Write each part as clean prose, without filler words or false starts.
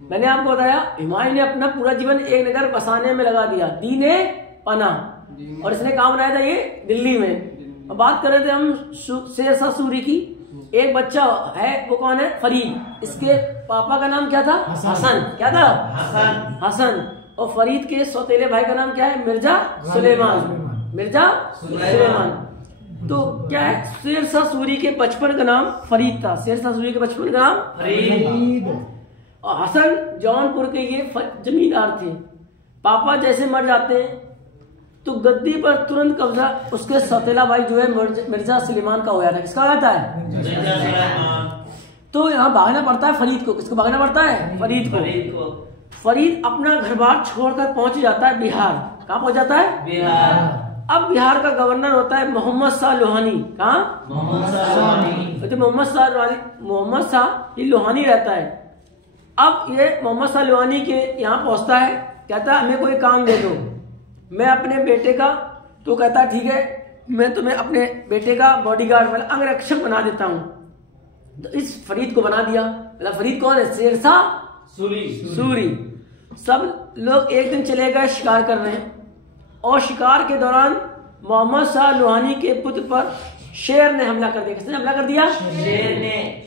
मैंने आपको बताया हुमायूं ने अपना पूरा जीवन एक नगर बसाने में लगा दिया, दीने पना, और इसने कहाँ बनाया था? ये दिल्ली में। अब बात कर रहे थे हम शेरशाह सूरी की। एक बच्चा है, वो कौन है? फरीद। इसके पापा का नाम क्या था? हसन। क्या था? हसन। और फरीद के सौतेले भाई का नाम क्या है? मिर्जा सुलेमान। मिर्जा सुलेमान। तो क्या है? शेरशाह सूरी के बचपन का नाम फरीद था। शेरशाह सूरी के बचपन का नाम फरीद। और हसन जौनपुर के ये जमींदार थे। पापा जैसे मर जाते हैं तो गद्दी पर तुरंत कब्जा उसके सौतेला भाई जो है मिर्जा सुलेमान का हो जाता है। किसका हो जाता है? मिर्जा सुलेमान। तो यहाँ भागना पड़ता है फरीद को। किसको भागना पड़ता है? फरीद को। फरीद अपना घर बार छोड़कर पहुंच जाता है बिहार। कहाँ पहुंच जाता है? बिहार। अब बिहार का गवर्नर होता है मोहम्मद शाह लोहानी। कहाँ? मोहम्मद शाह ये लोहानी रहता है। अब ये मोहम्मद शाह लोहानी के यहाँ पहुंचता है, कहता है हमें कोई काम दे दो, मैं अपने बेटे का। तो कहता है ठीक है, मैं तुम्हें अपने बेटे का बॉडीगार्ड मतलब अंगरक्षक बना देता हूँ। तो इस फरीद को बना दिया। मतलब फरीद कौन है? शेरशाह सूरी। सब लोग एक दिन चले गए शिकार कर रहे हैं, और शिकार के दौरान मोहम्मद शाह लोहानी के पुत्र पर शेर ने हमला कर दिया। किसने हमला कर दिया? शेर ने।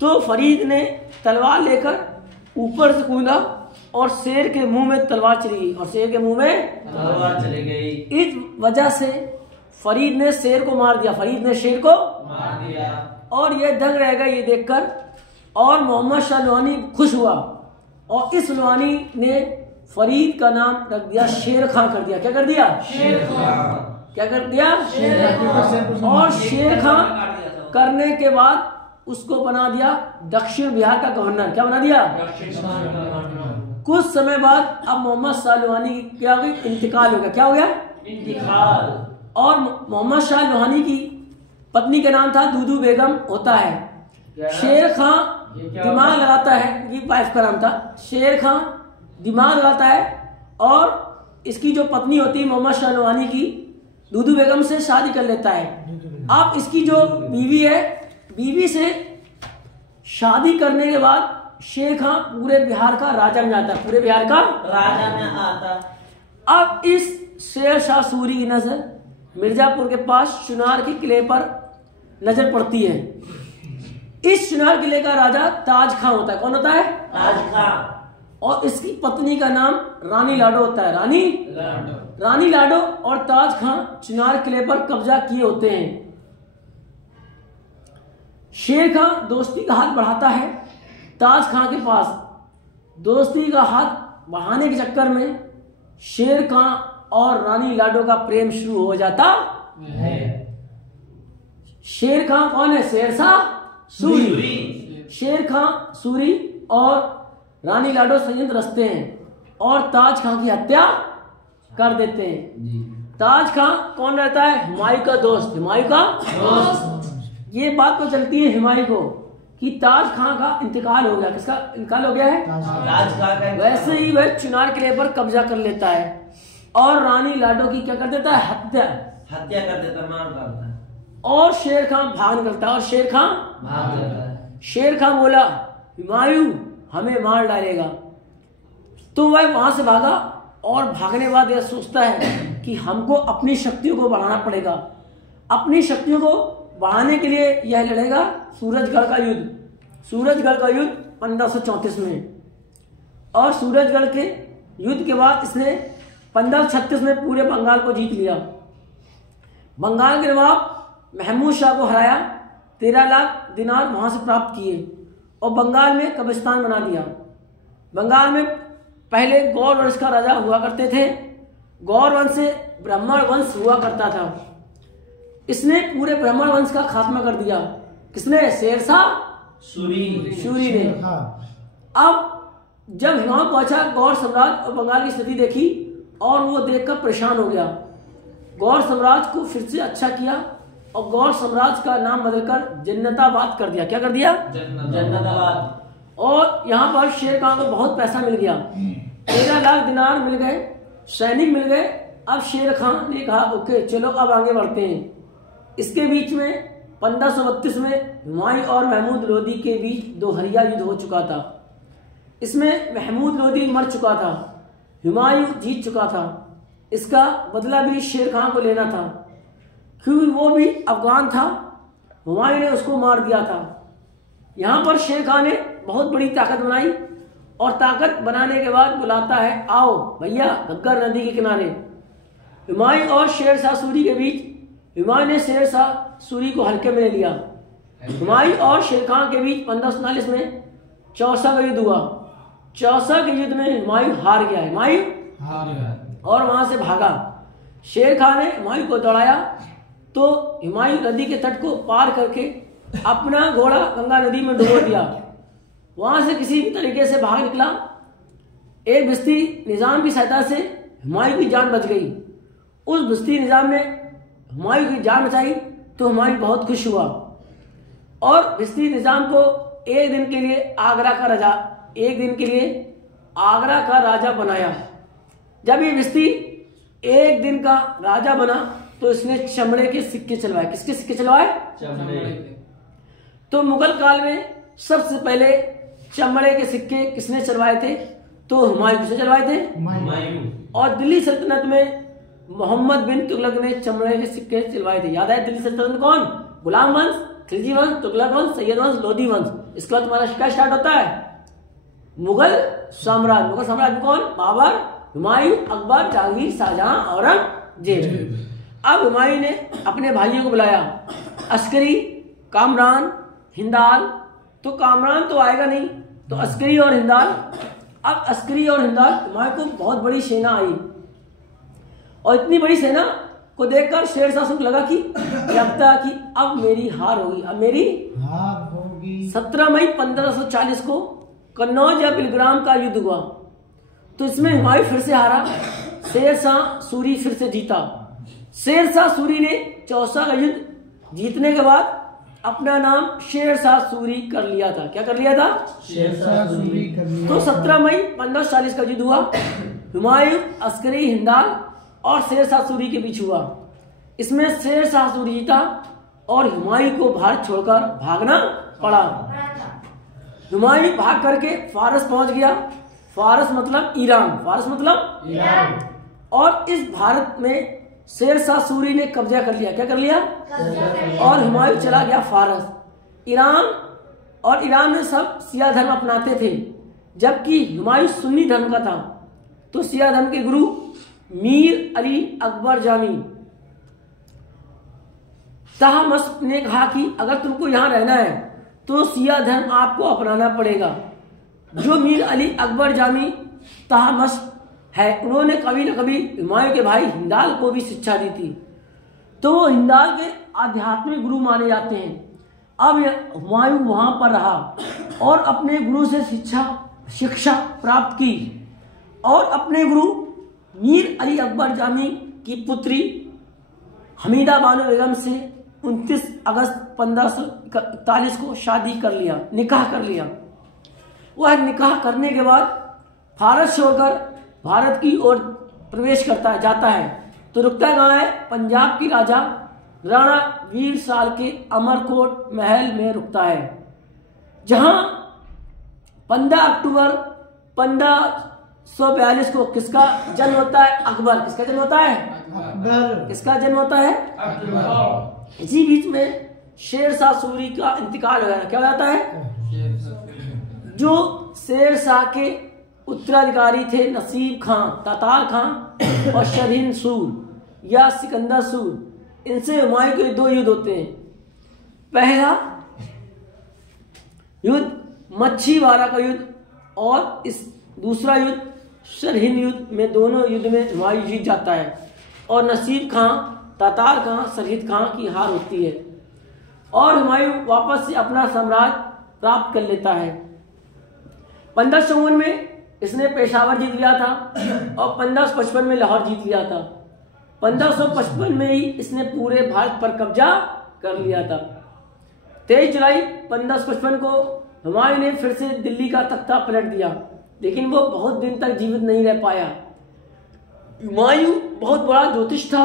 तो फरीद ने तलवार लेकर ऊपर से कूदा और शेर के मुंह में तलवार चली गई। और शेर के मुंह में तलवार चली गई। इस वजह से फरीद ने शेर को मार दिया। फरीद ने शेर को मार दिया। और यह दंग रह गया ये देखकर। और मोहम्मद शाह लोहानी खुश हुआ, और इस लोहानी ने फरीद का नाम रख दिया शेर खां कर दिया। क्या कर दिया? शेर खां। क्या कर दिया? और शेर खां करने के बाद उसको बना दिया दक्षिण बिहार का गवर्नर। क्या बना दिया? कुछ समय बाद अब मोहम्मद शाह लोहानी की क्या हो गई? इंतकाल हो गया। क्या हो गया? इंतकाल। और मोहम्मद शाह लोहानी की पत्नी का नाम था दूदू बेगम होता है। शेर खां दिमाग लगाता है, ये वाइफ का नाम था। शेर खां दिमाग लगाता है और इसकी जो पत्नी होती है मोहम्मद शाह लोहानी की, दूदू बेगम से शादी कर लेता है। अब इसकी जो बीवी है, बीवी से शादी करने के बाद शेर खां पूरे बिहार का राजा में जाता है। पूरे बिहार का राजा में आता। अब इस शेरशाह सूरी की नजर मिर्जापुर के पास चुनार के किले पर नजर पड़ती है। इस चुनार किले का राजा ताज खां होता है। कौन होता है? ताज खां। और इसकी पत्नी का नाम रानी लाडो होता है। रानी लाडो और ताज खां चुनार किले पर कब्जा किए होते हैं। शेर खां दोस्ती का हाथ बढ़ाता है ताज खां के पास। दोस्ती का हाथ बढ़ाने के चक्कर में शेर खां और रानी लाडो का प्रेम शुरू हो जाता है। शेर खां कौन है? शेरशाह सूरी। शेर खां सूरी और रानी लाडो संयंत्र रचते हैं और ताज खां की हत्या कर देते हैं। ताज खां कौन रहता है? हुमायूं का दोस्त। हुमायूं का दोस्त। ये बात तो चलती है हुमायूं को कि ताज खां का इंतकाल हो गया। किसका इंतकाल हो गया है? ताज खां का। वैसे ही वह चुनार किले पर कब्जा कर लेता है और रानी लाडो की क्या कर देता है? हत्या कर देता, मार डालता है। और शेर खां भाग निकलता है और शेर खां भाग जाता है। शेर खां बोला हुमायूं हमें मार डालेगा। तो वह वहां से भागा और भागने के बाद यह सोचता है कि हमको अपनी शक्तियों को बढ़ाना पड़ेगा। अपनी शक्तियों को बढ़ाने के लिए यह लड़ेगा सूरजगढ़ का युद्ध। सूरजगढ़ का युद्ध 1534 में। और सूरजगढ़ के युद्ध के बाद इसने 1536 में पूरे बंगाल को जीत लिया। बंगाल के नवाब महमूद शाह को हराया, 13 लाख दिनार वहां से प्राप्त किए और बंगाल में कब्रिस्तान बना दिया। बंगाल में पहले गौर वंश का राजा हुआ करते थे। गौर वंश से ब्राह्मण वंश हुआ करता था। इसने पूरे ब्राह्मण वंश का खात्मा कर दिया। किसने? शेरशाह सूरी ने। अब जब हिमालय पहुंचा गौर सम्राट और बंगाल की स्थिति देखी और वो देखकर परेशान हो गया। गौर साम्राज्य को फिर से अच्छा किया और गौर साम्राज्य का नाम बदलकर जन्नताबाद कर दिया। क्या कर दिया? जन्नताबाद। और यहाँ पर शेर खां को बहुत पैसा मिल गया, 13 लाख दिनार मिल गए, सैनिक मिल गए। अब शेर खां ने कहा ओके चलो अब आगे बढ़ते हैं। इसके बीच में 1532 में हुमायूं और महमूद लोदी के बीच दोहरिया युद्ध हो चुका था। इसमें महमूद लोदी मर चुका था, हुमायूं जीत चुका था, इसका बदला भी शेर खान को लेना था क्योंकि वो भी अफगान था, हुमायूं ने उसको मार दिया था। यहाँ पर शेर खान ने बहुत बड़ी ताकत बनाई और ताकत बनाने के बाद बुलाता है, आओ भैया घग्गर नदी के किनारे। हुमायूं और शेर शाह सूरी के बीच हुमायूं ने शेर शाह सूरी को हल्के में ले लिया। हुमायूं और शेर खान के बीच 1549 में चौसा का युद्ध हुआ। चौसा के युद्ध में हुमायूं हार गया, और वहां से भागा। शेर खान ने हुमायूं को दौड़ाया तो हुमायूं नदी के तट को पार करके अपना घोड़ा गंगा नदी में डुबो दिया। वहां से किसी भी तरीके से भाग निकला। एक भिस्ती निजाम की सहायता से हुमायूं की जान बच गई। उस भिस्ती निजाम ने हुमायूं की जान बचाई तो हुमायूं बहुत खुश हुआ और भिस्ती निजाम को एक दिन के लिए आगरा का राजा बनाया। जब ये भिस्ती एक दिन का राजा बना तो इसने चमड़े के सिक्के चलवाए। किसके सिक्के चलवाए? चमड़े। तो मुगल काल में सबसे पहले चमड़े के सिक्के किसने चलवाए थे? तो हुमायूं। किसने चलवाए थे? हुमायूं। और दिल्ली सल्तनत में मोहम्मद बिन तुगलक ने चमड़े के सिक्के चलवाए थे। याद है दिल्ली सल्तनत में कौन? गुलाम वंश, खिलजी वंश, तुगलक वंश, सैयद वंश, लोधी वंश। इसके बाद तुम्हारा क्या स्टार्ट होता है? मुगल साम्राज्य। मुगल साम्राज्य में कौन? बाबर, हुमायूं, अकबर, जहांगीर, शाहजहां, औरंगजेब। अब हुमायूं ने अपने भाइयों को बुलाया, अस्करी, कामरान, हिंदाल। तो कामरान तो आएगा नहीं, तो अस्करी और हिंदाल। अब अस्करी और हिंदाल, हुमायूं को बहुत बड़ी सेना आई और इतनी बड़ी सेना को देखकर शेर शाह को लगा कि अब मेरी हार होगी, अब मेरी हार होगी। 17 मई 1540 को कन्नौज या बिलग्राम का युद्ध हुआ तो इसमें हुमायूं फिर से हारा, शेर शाह सूरी फिर से जीता। शेर शाह सूरी ने चौसा का युद्ध जीतने के बाद अपना नाम शेर शाह सूरी कर लिया था। क्या कर लिया था? शेर शाह सूरी कर लिया। तो 17 मई 1540 का युद्ध हुआ। हुमायूं, अस्करी, हिंदाल और शेर शाह सूरी के बीच हुआ। इसमें शेर शाह सूरी जीता और हुमायूं को भारत छोड़कर भागना पड़ा। हुमायूं भाग करके फारस पहुंच गया। फारस मतलब ईरान। फारस मतलब ईरान। और इस भारत में शेर शाह सूरी ने कब्जा कर लिया। क्या कर लिया? और हुमायूं चला गया फारस, ईरान। और ईरान में सब शिया धर्म अपनाते थे जबकि हुमायूं सुन्नी धर्म का था। तो शिया धर्म के गुरु मीर अली अकबर जामी तहमस्प ने कहा कि अगर तुमको यहाँ रहना है तो शिया धर्म आपको अपनाना पड़ेगा। जो मीर अली अकबर जामी तहमस्प है, उन्होंने कभी न कभी हुमायूं के भाई हिंदाल को भी शिक्षा दी थी, तो वो हिंदाल के आध्यात्मिक गुरु माने जाते हैं। अब हुमायूं वहां पर रहा और अपने गुरु से शिक्षा प्राप्त की और अपने गुरु मीर अली अकबर जामी की पुत्री हमीदा बानो बेगम से 29 अगस्त 1541 को शादी कर लिया, निकाह कर लिया। वह निकाह करने के बाद फारस छोड़कर भारत की ओर प्रवेश जाता है तो रुकता कहाँ है? पंजाब की राजा राणा वीर साल के अमरकोट महल में रुकता है, जहां 15 अक्टूबर 1542 को किसका जन्म होता है? अकबर। किसका जन्म होता है? अकबर। किसका जन्म होता है? अकबर। इसी बीच में शेर शाह सूरी का इंतकाल हो जाता। क्या हो जाता है? जो शेर शाह के उत्तराधिकारी थे नसीब खां, तातार खां और शरहिंद सूर या सिकंदर सूर, इनसे हुमायूं के 2 युद्ध होते हैं। पहला युद्ध मच्छीवाड़ा का युद्ध और इस दूसरा युद्ध शरहिंद युद्ध में, दोनों युद्ध में हुमायूं जीत जाता है और नसीब खां, तातार खां, शरहिंद खां की हार होती है और हुमायूं वापस से अपना साम्राज्य प्राप्त कर लेता है। 1554 में इसने पेशावर जीत लिया था और 1555 में लाहौर जीत लिया था। 1555 में ही इसने पूरे भारत पर कब्जा कर लिया था। 23 जुलाई 1555 को हुमायूं ने फिर से दिल्ली का तख्ता पलट दिया, लेकिन वो बहुत दिन तक जीवित नहीं रह पाया। हुमायूं बहुत बड़ा ज्योतिष था।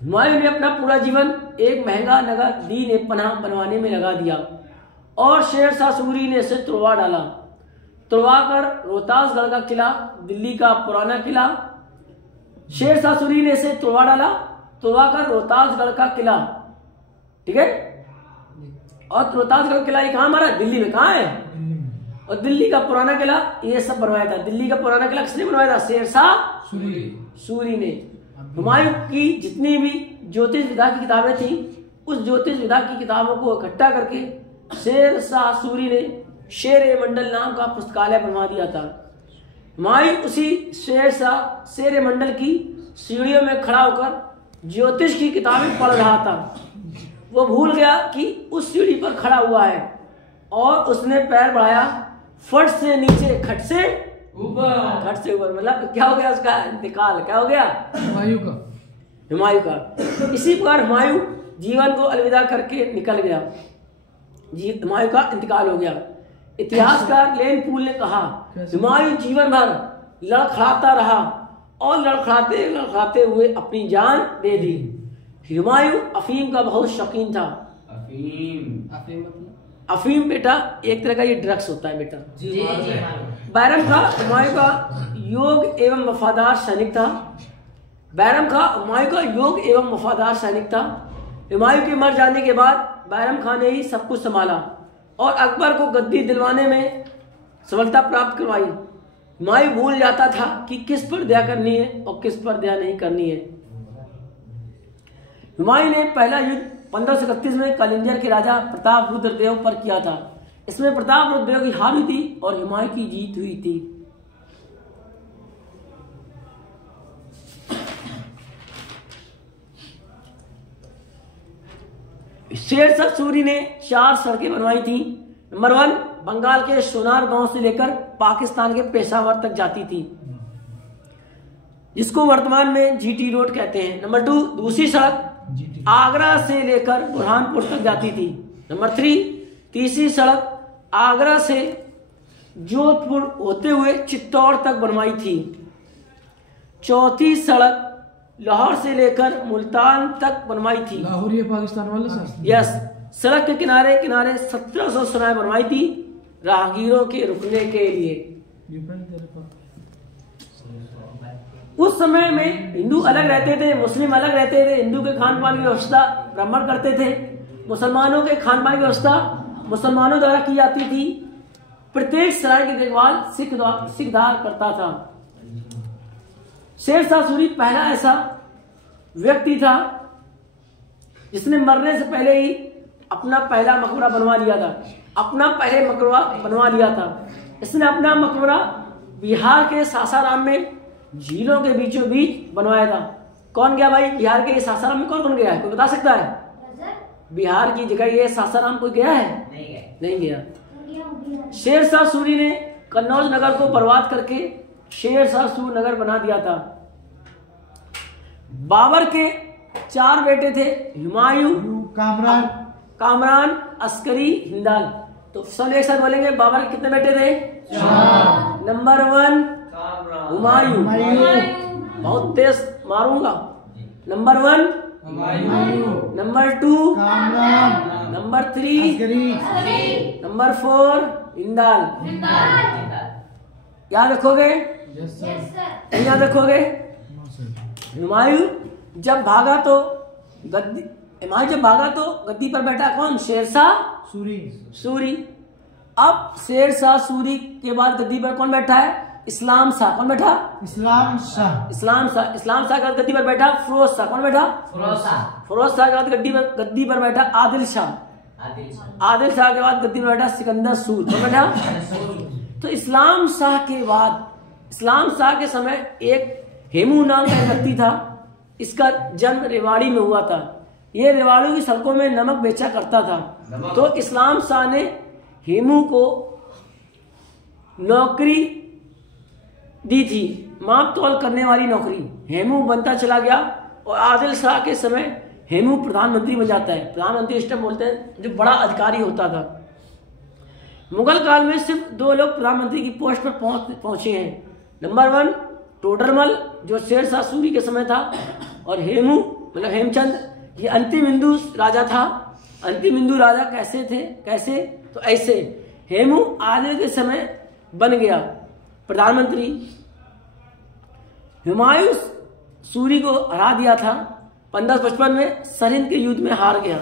हुमायूं ने अपना पूरा जीवन एक महंगा नगर दीन-ए-पनाह बनवाने में लगा दिया और शेर शाह सूरी ने इसे तुड़वा डाला। तुड़वाकर रोहतासगढ़ का किला, दिल्ली का पुराना किला। शेरशाह सूरी ने इसे तुड़वा डाला, तुड़वाकर रोहतासगढ़ का किला, ठीक है। और रोहतासगढ़ किला ये कहाँ हमारा, दिल्ली में, कहाँ है, और दिल्ली का पुराना किला ये सब बनवाया था। दिल्ली का पुराना किला किसने बनवाया था, शेरशाह सूरी ने। हुमायूं की जितनी भी ज्योतिष विधा की किताबें थी, उस ज्योतिष विधा की किताबों को इकट्ठा करके शेरशाह सूरी ने शेर मंडल नाम का पुस्तकालय बनवा दिया था। हुमायूं उसी शेर मंडल की सीढ़ियों में खड़ा होकर ज्योतिष की किताबें पढ़ रहा था। वो भूल गया कि उस सीढ़ी पर खड़ा हुआ है और उसने पैर बढ़ाया, फट से नीचे, खट से ऊपर, खट से ऊपर, मतलब क्या हो गया, उसका इंतकाल क्या हो गया, हुमायूं का। इसी प्रकार हुमायूं जीवन को अलविदा करके निकल गया, हुमायूं का इंतकाल हो गया। इतिहासकार लेन पूल ने कहा, हुमायूं जीवन भर लड़खड़ाता रहा और लड़खड़ाते लड़खड़ाते हुए अपनी जान दे दी। हुमायूं अफीम का बहुत शौकीन था। अफीम बेटा एक तरह का ये ड्रग्स होता है बेटा। बैरम खां हुमायूं का योग एवं वफादार सैनिक था। बैरम खां हुमायूं का योग एवं वफादार सैनिक था। हुमायूं के मर जाने के बाद बैरम खां ने ही सब कुछ संभाला और अकबर को गद्दी दिलवाने में सफलता प्राप्त करवाई। हुमायूं भूल जाता था कि किस पर दया करनी है और किस पर दया नहीं करनी है। हुमायूं ने पहला युद्ध 1531 में कलिंजर के राजा प्रताप रुद्रदेव पर किया था। इसमें प्रताप रुद्रदेव की हार हुई थी और हुमायूं की जीत हुई थी। शेरशाह सूरी ने 4 सड़कें बनवाई थी। नंबर 1 बंगाल के सोनार गांव से लेकर पाकिस्तान के पेशावर तक जाती थी, जिसको वर्तमान में जीटी रोड कहते हैं। नंबर 2 दूसरी सड़क आगरा से लेकर बुरहानपुर तक जाती थी। नंबर 3 तीसरी सड़क आगरा से जोधपुर होते हुए चित्तौड़ तक बनवाई थी। चौथी सड़क लाहौर से लेकर मुल्तान तक बनवाई थी। लाहौर ये पाकिस्तान वाला सर? यस। सड़क के किनारे किनारे 1700 सराय बनवाई थी राहगीरों के रुकने के लिए। उस समय में हिंदू अलग रहते थे, मुस्लिम अलग रहते थे। हिंदू के खान पान की व्यवस्था ब्राह्मण करते थे, मुसलमानों के खान पान की व्यवस्था मुसलमानों द्वारा की जाती थी। प्रत्येक सराय की देखभाल सिखदार करता था। शेरशाह सूरी पहला ऐसा व्यक्ति था जिसने मरने से पहले ही अपना पहला मकबरा बनवा लिया था। अपना पहले मकबरा बनवा लिया था। इसने अपना मकबरा बिहार के सासाराम में झीलों के बीचों बीच बनवाया था। कौन गया भाई बिहार के सासाराम में? कौन कौन गया है, कोई बता सकता है? बिहार की जगह ये सासाराम कोई गया है? नहीं गया। शेरशाह सूरी ने कन्नौज नगर को बर्बाद करके शेरशाह सूरी नगर बना दिया था। बाबर के 4 बेटे थे, हुमायूं, कामरान, अस्करी, हिंदाल। तो सब एक साथ बोलेंगे, बाबर के कितने बेटे थे? 4। नंबर 1 हुमायूं, बहुत तेज मारूंगा। Number 1 number 2 number 3 number 4 Hindal. याद रखोगे? याद रखोगे? हुमायूं जब भागा तो गद्दी पर बैठा कौन? शेरशाह सूरी। अब शेरशाह सूरी के बाद गद्दी पर कौन बैठा है? इस्लाम शाह। कौन बैठा? इस्लाम शाह के बाद गद्दी पर बैठा फिरोज शाह। कौन बैठा? फिरोज शाह के बाद गद्दी पर बैठा आदिल शाह। आदिल शाह के बाद गद्दी पर बैठा सिकंदर सूद। कौन बैठा? तो इस्लाम शाह के बाद, इस्लाम शाह के समय एक हेमू नाम का व्यक्ति था। इसका जन्म रेवाड़ी में हुआ था। ये रेवाड़ी की सड़कों में नमक बेचा करता था। तो इस्लाम शाह ने हेमू को नौकरी दी थी, माप तोल करने वाली नौकरी। हेमू बनता चला गया और आदिल शाह के समय हेमू प्रधानमंत्री बन जाता है। प्रधानमंत्री इस टाइम बोलते हैं जो बड़ा अधिकारी होता था। मुगल काल में सिर्फ 2 लोग प्रधानमंत्री की पोस्ट पर पहुंचे हैं। नंबर 1 टोडरमल जो शेरशाह सूरी के समय था, और हेमू मतलब हेमचंद ये अंतिम हिंदू राजा था। अंतिम हिंदू राजा कैसे थे? कैसे? तो ऐसे हेमू आदिल के समय बन गया प्रधानमंत्री। हुमायूं सूरी को हरा दिया था 1555 में, सरिंद के युद्ध में हार गया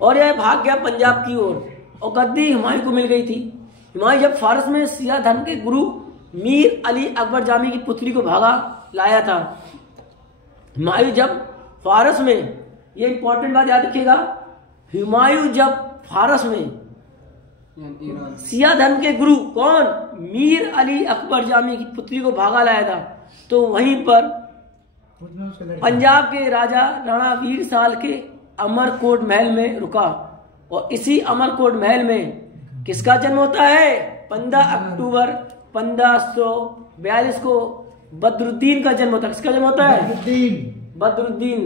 और यह भाग गया पंजाब की ओर और गद्दी हुमायूं को मिल गई थी। हुमायूं जब फारस में सिया धर्म के गुरु मीर अली अकबर जामी की पुत्री को भागा लाया था। हुमायूं जब फारस में, ये इंपॉर्टेंट बात याद रखिएगा, हुमायूं जब फारस में सिया धर्म के गुरु कौन, मीर अली अकबर जामी की पुत्री को भागा लाया था, तो वहीं पर पंजाब के राजा राणा वीर साल के अमरकोट महल में रुका और इसी अमरकोट महल में किसका जन्म होता है? 15 अक्टूबर 1542 को बदरुद्दीन का जन्म होता है। किसका जन्म होता है? बदरुद्दीन।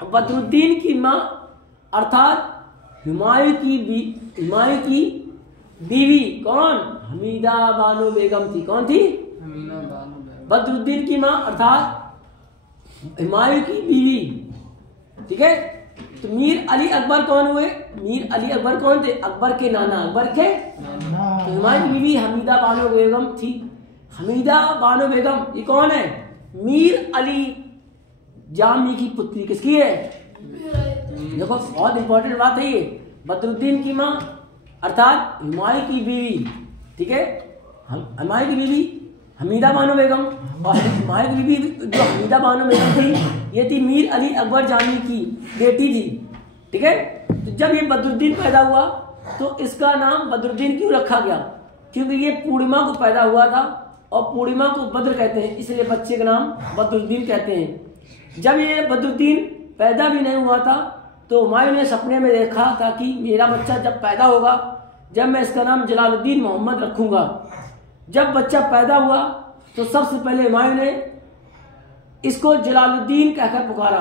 बदरुद्दीन की मां अर्थात हुमायूं की बीवी कौन? हमीदा बानो बेगम थी। कौन थी? बदरुद्दीन की मां अर्थात हुमायूं की बीवी। ठीक है, तो मीर अली अकबर कौन हुए? मीर अली अकबर कौन थे? अकबर के नाना, अकबर के तो हुमायूं की बीवी हमीदा बानो बेगम थी। हमीदा बानो बेगम ये कौन है? मीर अली जामी की पुत्री। किसकी है? देखो बहुत इंपॉर्टेंट बात है ये। बदरुद्दीन की मां अर्थात हुमायूं की बीवी, ठीक है, हुमायूं की बीवी हमीदा बानो बेगम और हुमायूं की बीवी जो हमीदा बानो बेगम थी, ये थी मीर अली अकबर जामी की बेटी थी। ठीक है, तो जब ये बदरुद्दीन पैदा हुआ तो इसका नाम बदरुद्दीन क्यों रखा गया? क्योंकि ये पूर्णिमा को पैदा हुआ था और पूर्णिमा को बद्र कहते हैं, इसलिए बच्चे का नाम बदरुद्दीन कहते हैं। जब ये बदरुद्दीन पैदा भी नहीं हुआ था तो हुमायूं ने सपने में देखा था कि मेरा बच्चा जब पैदा होगा, जब मैं इसका नाम जलालुद्दीन मोहम्मद रखूंगा। जब बच्चा पैदा हुआ तो सबसे पहले हुमायूं ने इसको जलालुद्दीन कहकर पुकारा।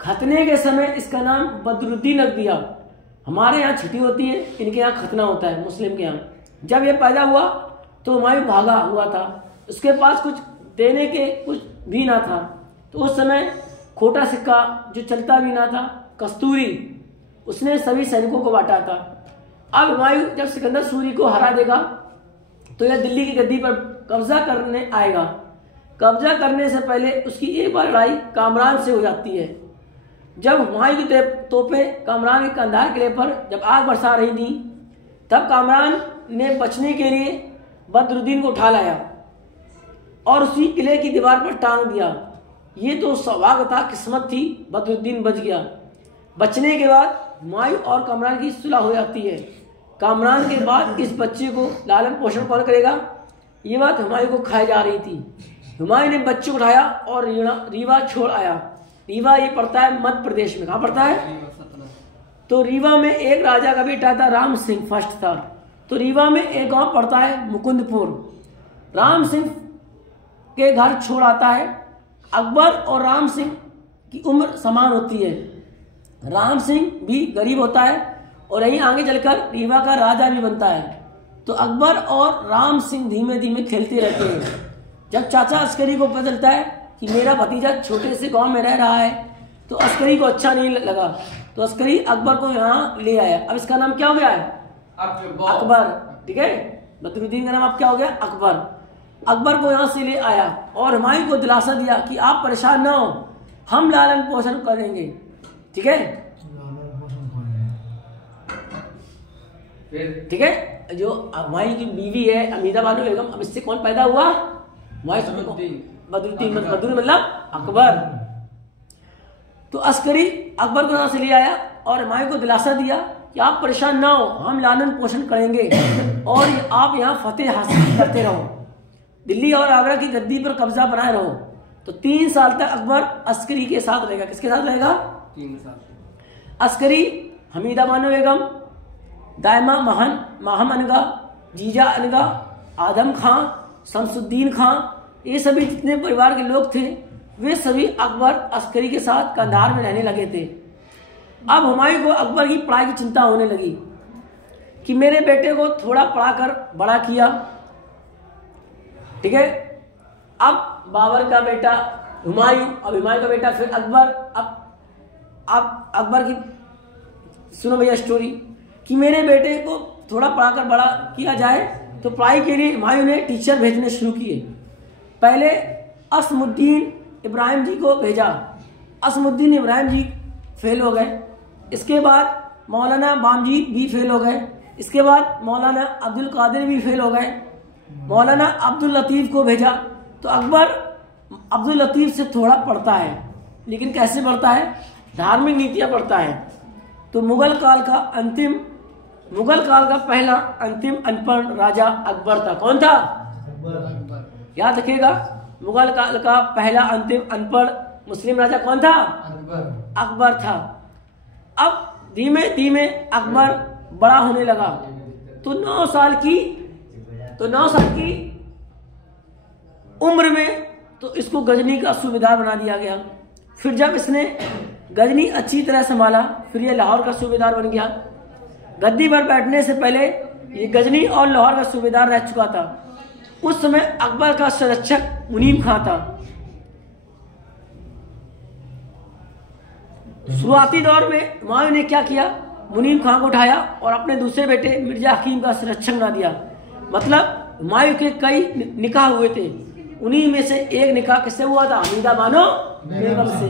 खतने के समय इसका नाम बदरुद्दीन रख दिया। हमारे यहाँ छठी होती है, इनके यहाँ खतना होता है मुस्लिम के यहाँ। जब ये पैदा हुआ तो हुमायूं भागा हुआ था, उसके पास कुछ देने के कुछ भी ना था। तो उस समय खोटा सिक्का जो चलता भी ना था, कस्तूरी, उसने सभी सैनिकों को बांटा था। अब हुमायूं जब सिकंदर सूरी को हरा देगा तो यह दिल्ली की गद्दी पर कब्जा करने आएगा। कब्जा करने से पहले उसकी एक बार लड़ाई कामरान से हो जाती है। जब हुमायूं की तोपें कामरान के कंधार किले पर जब आग बरसा रही थी, तब कामरान ने बचने के लिए बदरुद्दीन को उठा लाया और उसी किले की दीवार पर टांग दिया। ये तो सौभाग्य था, किस्मत थी, बदरुद्दीन बच गया। बचने के बाद हुमायूं और कामरान की सुलह हो जाती है। कामरान के बाद इस बच्चे को लालन पोषण कौन करेगा? ये बात हुमायूं को खाई जा रही थी। हुमायूं ने बच्चे को उठाया और रीवा छोड़ आया। रीवा ये पड़ता है मध्य प्रदेश में। कहाँ पड़ता है? तो रीवा में एक राजा का बेटा था, राम सिंह फर्स्ट था। तो रीवा में एक गांव पड़ता है मुकुंदपुर। राम सिंह के घर छोड़ आता है। अकबर और राम सिंह की उम्र समान होती है। राम सिंह भी गरीब होता है और यहीं आगे चलकर रीवा का राजा भी बनता है। तो अकबर और राम सिंह धीमे धीमे खेलते रहते हैं। जब चाचा अस्करी को पता चलता है कि मेरा भतीजा छोटे से गांव में रह रहा है, तो अस्करी को अच्छा नहीं लगा, तो अस्करी अकबर को यहाँ ले आया। अब इसका नाम क्या हो गया है? अकबर। ठीक है, बदरुद्दीन का नाम अब क्या हो गया? अकबर। अकबर को यहाँ से ले आया और हुमायूं को दिलासा दिया कि आप परेशान ना हो, हम लालन पोषण करेंगे। ठीक है, ठीक है। जो हुमायूं की बीवी है हमीदा बानो बेगम, अब इससे कौन पैदा हुआ? बदरुद्दीन। बदरुद्दीन मतलब अकबर। तो अस्करी अकबर को यहाँ से ले आया और हुमायूं को दिलासा दिया कि आप परेशान ना हो, हम लालन पोषण करेंगे और आप यहाँ फतेह हासिल करते रहो, दिल्ली और आगरा की गद्दी पर कब्जा बनाए रहो। तो 3 साल तक अकबर अस्करी के साथ रहेगा। किसके साथ रहेगा? 3 साल। अस्करी, हमीदा बानो बेगम, दायमा माहम अनगा, जीजा अनगा, आदम खां, शमसुद्दीन खां, ये सभी जितने परिवार के लोग थे वे सभी अकबर अस्करी के साथ कंधार में रहने लगे थे। अब हुमायूं को अकबर की पढ़ाई की चिंता होने लगी कि मेरे बेटे को थोड़ा पढ़ाकर बड़ा किया। ठीक है, अब बाबर का बेटा हुमायूं, अब हुमायूं का बेटा फिर अकबर। अब अकबर की सुनो भैया स्टोरी कि मेरे बेटे को थोड़ा पढ़ाकर बड़ा किया जाए, तो पढ़ाई के लिए हुमायूं ने टीचर भेजने शुरू किए। पहले असमुद्दीन इब्राहिम जी को भेजा। असमुद्दीन इब्राहिम जी फेल हो गए। इसके बाद मौलाना बामजीद भी फेल हो गए। इसके बाद मौलाना अब्दुल कादिर भी फेल हो गए। मौलाना अब्दुल लतीफ़ को भेजा। तो अकबर अब्दुल लतीफ़ से थोड़ा पढ़ता है, लेकिन कैसे पढ़ता है? धार्मिक नीतियाँ पढ़ता है। तो मुगल काल का पहला अंतिम अनपढ़ राजा अकबर था। कौन था? याद रखिएगा, मुगल काल का पहला अंतिम अनपढ़ मुस्लिम राजा कौन था? अकबर था। अब धीमे धीमे अकबर बड़ा होने लगा। तो 9 साल की उम्र में तो इसको गजनी का सूबेदार बना दिया गया। फिर जब इसने गजनी अच्छी तरह संभाला, फिर ये लाहौर का सूबेदार बन गया। गद्दी पर बैठने से पहले ये गजनी और लाहौर का सूबेदार रह चुका था। उस समय अकबर का संरक्षक मुनीम खां था। शुरुआती दौर में हुमायूं ने क्या किया? मुनीम खां को उठाया और अपने दूसरे बेटे मिर्जा हकीम का संरक्षक बना दिया। मतलब हुमायूं के कई निकाह हुए थे, उन्हीं में से एक निकाह किससे हुआ था? हमीदा बानो बेगम से।